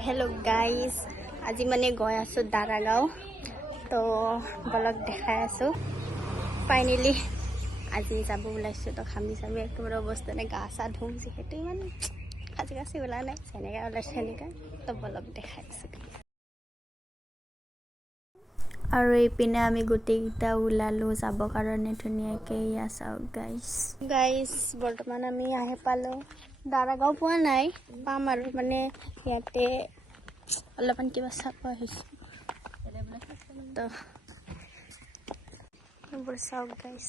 hello guys আজি মানে গৈ আছো দাৰাগাঁও তো ব্লগ দেখাই আছো ফাইনালি আজি যাব ওলাইছো তো খামি চামি একেবাৰে অৱস্থা নাই গা চা ধুম যিহেতু ইমান কাজি কাজি ওলা নাই যেনেকৈ ওলাইছে এনেকৈ তো ব্লগ দেখাই আছো আৰু এইপিনে আমি গোটেইকেইটা ওলালো যাব কাৰণে ধুনীয়াকৈ ইয়া চাওক গাইস বৰ্তমান আমি আহি পালো দাৰাগাঁও পোৱা নাই পাম আৰু মানে ইয়াতে অলপমান কিবা চাব আহিছোঁ তো এইবোৰ চাওক গাইস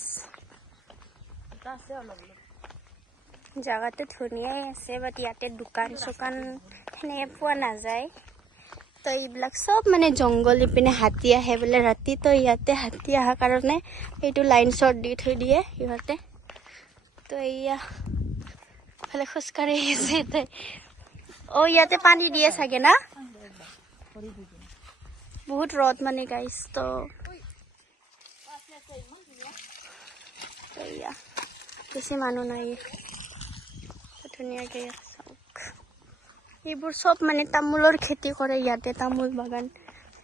জাগাটো ধুনীয়াই আছে বাট ইয়াতে দোকান চোকান সেনেকৈ পোৱা নাযায় তো এইবিলাক সব মানে জংঘল ইপিনে হাতী আহে বোলে ৰাতি তো ইয়াতে হাতী অহাৰ কাৰণে এইটো লাইন শ্বট দি থৈ দিয়ে সিহঁতে তো এয়া ফালে খোজকাঢ়ি আছে তাই অ ইয়াতে পানী দিয়ে চাগে না বহুত ৰদ মানে গাইস তো এয়া বেছি মানুহ নাই ধুনীয়াকৈ চাওক এইবোৰ সব মানে তামোলৰ খেতি কৰে ইয়াতে তামোল বাগান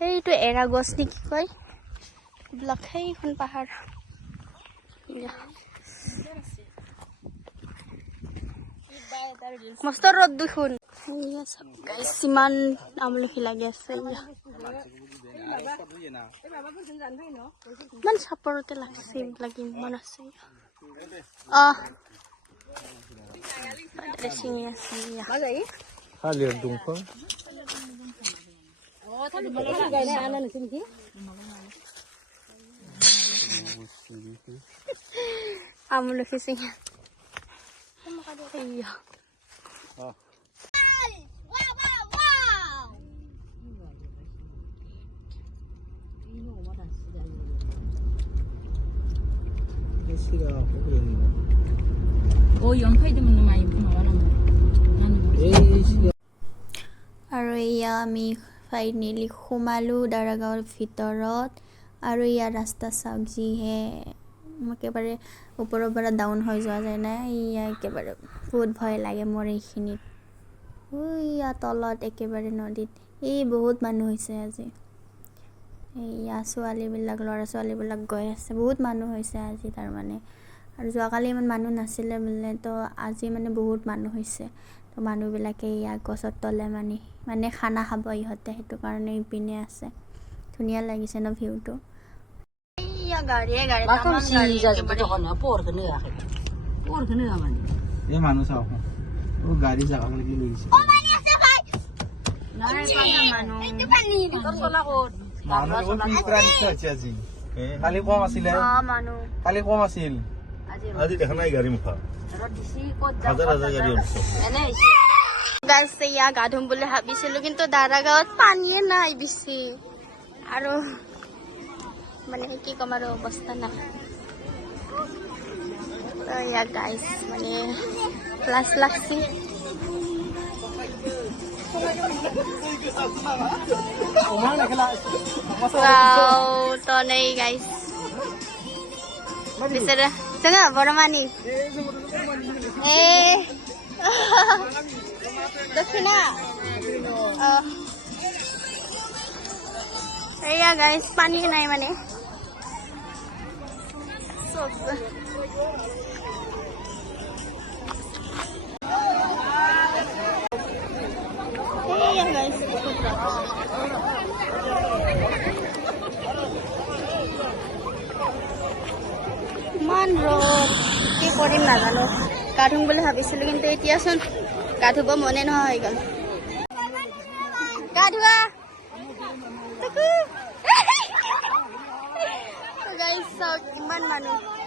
সেইটো এৰা গছ নেকি কয় এইবিলাক সেইখন পাহাৰ মস্ত ৰদ দেখোন কিমান আমলখি লাগি আছে ইমান চাপৰতে লাগিছে এইবিলাক ইমান আছে চিঙি আছে আমলখি চিঙি আৰু এয়া আমি ফাইনেলি সোমালোঁ দাৰাগাঁৱৰ ভিতৰত আৰু ইয়াৰ ৰাস্তা চাওক যিহে একেবাৰে ওপৰৰ পৰা ডাউন হৈ যোৱা যায় নাই ইয়া একেবাৰে বহুত ভয় লাগে মোৰ এইখিনিত ইয়া তলত একেবাৰে নদীত এই বহুত মানুহ হৈছে আজি এয়া ছোৱালীবিলাক ল'ৰা ছোৱালীবিলাক গৈ আছে বহুত মানুহ হৈছে আজি তাৰমানে আৰু যোৱাকালি ইমান মানুহ নাছিলে বোলে তো আজি মানে বহুত মানুহ হৈছে তো মানুহবিলাকে ইয়া গছৰ তলে মানে খানা খাব ইহঁতে সেইটো কাৰণে ইপিনে আছে ধুনীয়া লাগিছে ন ভিউটো ইয়া গাড়ীয়ে গাড়ী তামাম গাড়ী একেবাৰে এই মানুহ চাও ও গাড়ী জাগা লাগি লৈছে ও পানী আছে ভাই নাই পানী মানুহ এইটো পানী তোৰ চলা ক'ত মানুহ কি প্ৰাণী আছে আজি কালি কম আছিল মানুহ কালি কম আছিল আজি দেখা নাই গাড়ী মুখা হাজাৰ হাজাৰ গাড়ী আছে এনে গাইস ইয়া গা ধুম বুলি ভাবিছিলো কিন্তু দাৰাগাঁৱত পানীয়ে নাই বেছি আৰু মানে কি কম আৰু অৱস্থা নাই ইয়া গাইস মানে ক্লাছ লাগছি তো নেই গাইস বিচৰা চঙা বৰমানি দক্ষিণা এয়া গাইস পানী নাই মানে ইমান ৰদ কি কৰিম নাজানো গা ধুম বুলি ভাবিছিলো কিন্তু এতিয়াচোন গা ধুব মনে নোহোৱা হৈ গ'ল গা ধোৱা গাইস চাওক ইমান মানুহ